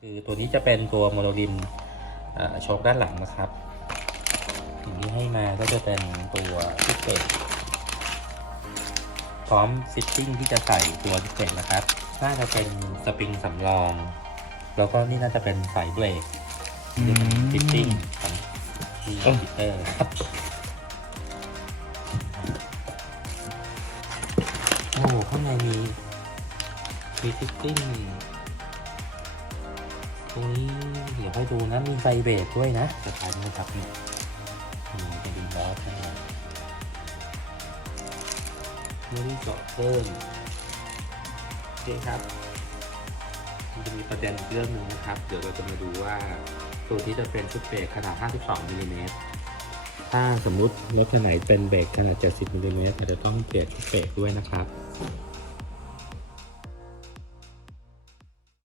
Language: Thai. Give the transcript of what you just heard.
คือตัวนี้จะเป็นตัวโมโนลิมเอ่อโชคด้านหลังนะครับสิ่งที่ให้มาก็จะเป็นตัวดิสเบรกพร้อมฟิตติ้งที่จะใส่ตัวดิสเบรกนะครับ น่าจะเป็นสปริงสำรอง แล้วก็นี่น่าจะเป็นสายเบรกที่เป็นฟิตติ้งของที่ฟิตเตอร์ครับโอ้ข้างในมีมีฟิตติ้ง ตรงนี้เดี๋ยวค่อยดูนะ มีไฟเบรกด้วยนะสะพานนะครับนี่มีจะดีล้อข้างในไม่ได้เจาะเพิ่มโอเคครับมันจะมีประเด็นเรื่องหนึ่งนะครับ เดี๋ยวเราจะมาดูว่าตัวที่จะเป็นชุดเบรกขนาด 52มิลลิเมตรถ้าสมมุติรถคันไหนเป็นเบรกขนาด 70มิลลิเมตรอาจจะต้องเปลี่ยนชุดเบรกด้วยนะครับ